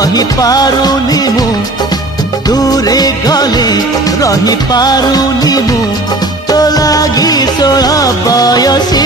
रही पारुनी मु दूरे गले रही पारुनी मु तो लागी 16 बयसी